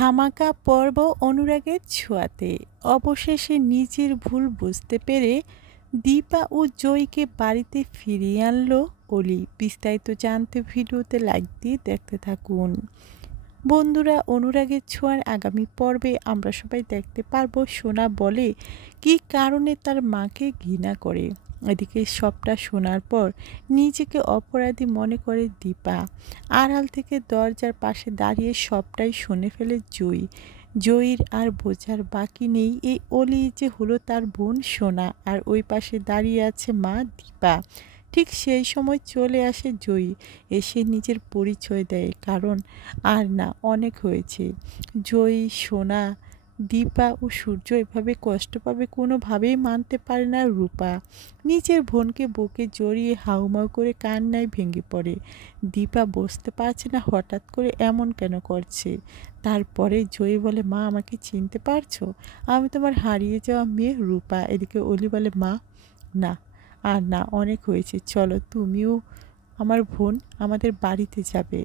ধামাকা পর্ব অনুরাগের ছোঁয়াতে অবশেষে নিজের ভুল বুঝতে পেরে দীপা ও জয়কে বাড়িতে ফিরিয়ে আনলো অলি। বিস্তারিত জানতে ভিডিওতে লাইক দিয়ে দেখতে থাকুন। বন্ধুরা, অনুরাগের ছোঁয়ার আগামী পর্বে আমরা সবাই দেখতে পারবো সোনা বলে কী কারণে তার মাকে ঘৃণা করে। এদিকে সবটা শোনার পর নিজেকে অপরাধী মনে করে দীপা। আড়াল থেকে দরজার পাশে দাঁড়িয়ে সবটাই শুনে ফেলে জয়ী। জয়ীর আর বোঝার বাকি নেই এই অলি যে হলো তার বোন সোনা, আর ওই পাশে দাঁড়িয়ে আছে মা দীপা। ঠিক সেই সময় চলে আসে জয়ী, এসে নিজের পরিচয় দেয়। কারণ আর না, অনেক হয়েছে। জয়ী, সোনা, দীপা ও সূর্য এভাবে কষ্ট পাবে কোনোভাবেই মানতে পারে না রূপা। নিজের বোনকে বুকে জড়িয়ে হাউমাউ করে কান্নায় ভেঙে পড়ে। দীপা বুঝতে পারছে না হঠাৎ করে এমন কেন করছে। তারপরে জয়ী বলে, মা আমাকে চিনতে পারছো? আমি তোমার হারিয়ে যাওয়া মেয়ে রূপা। এদিকে অলি বলে, মা না, আর না, অনেক হয়েছে, চলো তুমিও আমার বোন আমাদের বাড়িতে যাবে।